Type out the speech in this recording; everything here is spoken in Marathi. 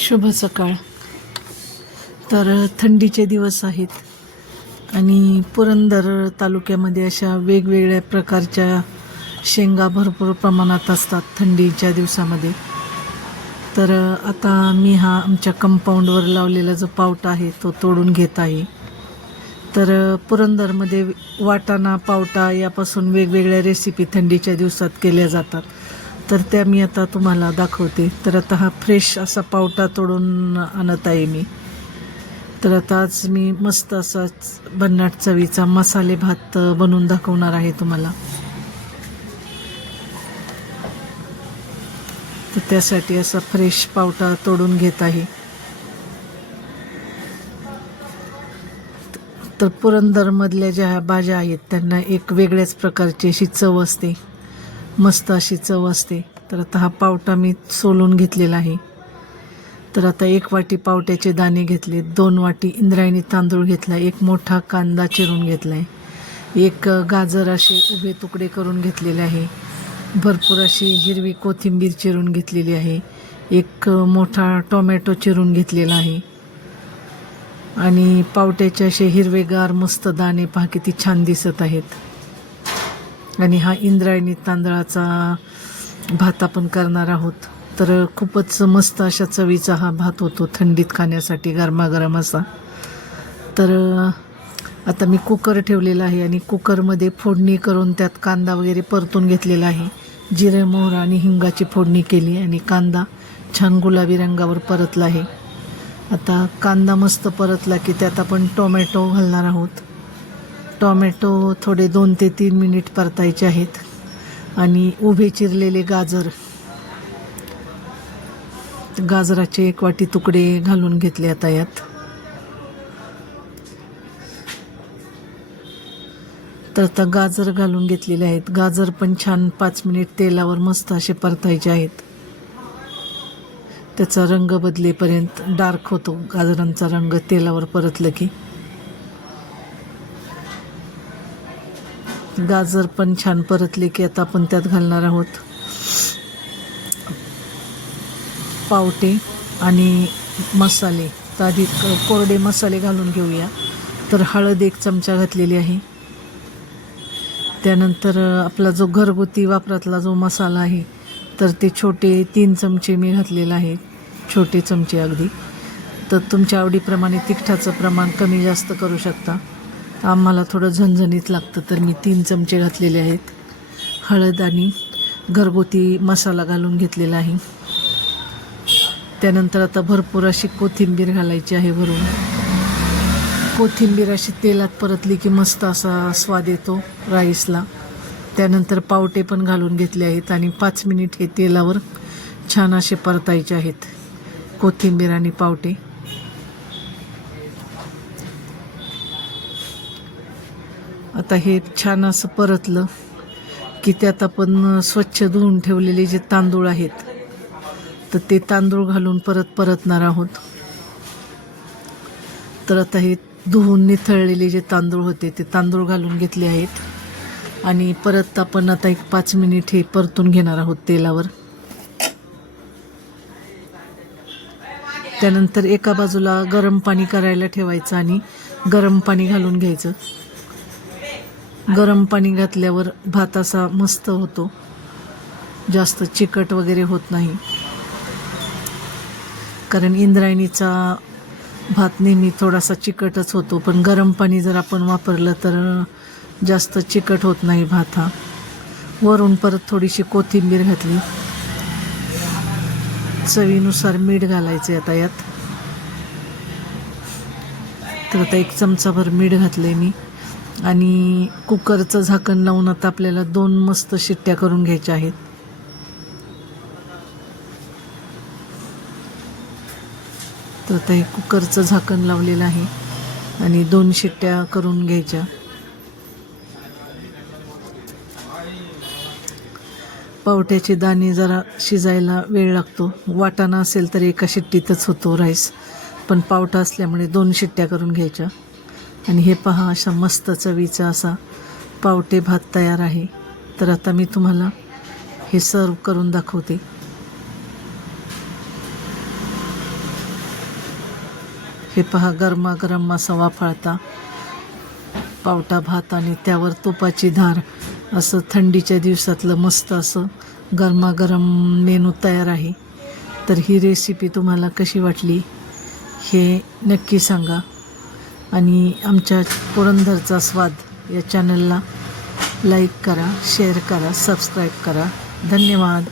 शुभ सकाळ. तर थंडीचे दिवस आहेत आणि पुरंदर तालुक्यामध्ये अशा वेगवेगळ्या प्रकारच्या शेंगा भरपूर प्रमाणात असतात थंडीच्या दिवसामध्ये. तर आता मी हा आमच्या कंपाऊंडवर लावलेला जो पावटा आहे तो तोडून घेत आहे. तर पुरंदरमध्ये वाटाणा पावटा यापासून वेगवेगळ्या रेसिपी थंडीच्या दिवसात केल्या जातात. तर त्या मी आता तुम्हाला दाखवते. तर आता हा फ्रेश असा पावटा तोडून आणत आहे मी. तर आता आज मी मस्त असाच भन्नाट चवीचा मसाले भात बनवून दाखवणार आहे तुम्हाला. तर त्यासाठी असा फ्रेश पावटा तोडून घेत आहे. तर पुरंदरमधल्या ज्या भाज्या आहेत त्यांना एक वेगळ्याच प्रकारची अशी चव असते. मस्त अशी चव असते. तर आता हा पावटा मी सोलून घेतलेला आहे. तर आता एक वाटी पावट्याचे दाणे घेतले दोन वाटी इंद्रायणी तांदूळ घेतला एक मोठा कांदा चिरून घेतला आहे एक गाजर असे उभे तुकडे करून घेतलेले आहे. भरपूर अशी हिरवी कोथिंबीर चिरून घेतलेली आहे. एक मोठा टोमॅटो चिरून घेतलेला आहे. आणि पावट्याचे असे हिरवेगार मस्त दाणे पहा किती छान दिसत आहेत. आणि हा इंद्रायणी तांदळाचा भात आपण करणार आहोत. तर खूपच मस्त अशा चवीचा हा भात होतो थंडीत खाण्यासाठी गरमागरम असा. तर आता मी कुकर ठेवलेला आहे आणि कुकरमध्ये फोडणी करून त्यात कांदा वगैरे परतून घेतलेला आहे. जिरे मोहरा आणि हिंगाची फोडणी केली आणि कांदा छान गुलाबी रंगावर परतला आहे. आता कांदा मस्त परतला की त्यात आपण टोमॅटो घालणार आहोत. टोमॅटो थोडे दोन ते तीन मिनिट परतायचे आहेत. आणि उभे चिरलेले गाजर. गाजराचे एक वाटी तुकडे घालून घेतले आता यात. तर आता गाजर घालून घेतलेले आहेत. गाजर पण छान पाच मिनिट तेलावर मस्त असे परतायचे आहेत. त्याचा रंग बदलेपर्यंत डार्क होतो. गाजरांचा रंग तेलावर परतलं की. गाजर पण छान परतले की आता आपण त्यात घालणार आहोत. पावटे आणि मसाले. तर आधी कोरडे मसाले घालून घेऊया. तर हळद एक चमचा घातलेली आहे. त्यानंतर आपला जो घरगुती वापरातला जो मसाला आहे तर ते छोटे तीन चमचे मी घातलेला आहे. छोटे चमचे अगदी. तर तुमच्या आवडीप्रमाणे तिखटाचं प्रमाण कमी जास्त करू शकता. आम्हाला थोडं झणझणीत लागतं तर मी तीन चमचे घातलेले आहेत. हळद आणि घरगुती मसाला घालून घेतलेला आहे. त्यानंतर आता भरपूर अशी कोथिंबीर घालायची आहे वरून कोथिंबीर अशी तेलात परतली की मस्त असा स्वाद येतो राईसला. त्यानंतर पावटे पण घालून घेतले आहेत आणि पाच मिनिट हे तेलावर छान असे परतायचे आहेत. कोथिंबीर आणि पावटे. आता हे छान असं परतलं की त्यात आपण स्वच्छ धुवून ठेवलेले जे तांदूळ आहेत तर ते तांदूळ घालून परत परतणार आहोत. तर आता हे धुवून निथळलेले जे तांदूळ होते ते तांदूळ घालून घेतले आहेत. आणि परत आपण आता एक पाच मिनिट हे परतून घेणार आहोत तेलावर. त्यानंतर एका बाजूला गरम पाणी करायला ठेवायचं आणि गरम पाणी घालून घ्यायचं. गरम पाणी घातल्यावर भात असा मस्त होतो. जास्त चिकट वगैरे होत नाही. कारण इंद्रायणीचा भात नेहमी थोडासा चिकटच होतो. पण गरम पाणी जर आपण वापरलं तर जास्त चिकट होत नाही भात हा. वरून परत थोडीशी कोथिंबीर घातली. चवीनुसार मीठ घालायचे आता यात. तर आता एक चमचाभर मीठ घातलंय मी. आणि कुकरचं झाकण लावून आता आपल्याला दोन मस्त शिट्ट्या करून घ्यायच्या आहेत. तर आता हे कुकरचं झाकण लावलेलं आहे आणि दोन शिट्ट्या करून घ्यायच्या. पावट्याचे दाणे जरा शिजायला वेळ लागतो. वाटाणा असेल तर एका शिट्टीतच होतो राईस. पण पावटा असल्यामुळे दोन शिट्ट्या करून घ्यायच्या. आणि हे पहा अशा मस्त चवीचा असा पावटे भात तयार आहे. तर आता मी तुम्हाला हे सर्व करून दाखवते. हे पहा गरमागरम मासा वाफाळता पावटा भात आणि त्यावर तुपाची धार. असं थंडीच्या दिवसातलं मस्त असं गरमागरम मेनू तयार आहे. तर ही रेसिपी तुम्हाला कशी वाटली हे नक्की सांगा. आणि आमच्या पुरंदरचा स्वाद या चॅनलला लाईक करा शेअर करा सबस्क्राईब करा. धन्यवाद.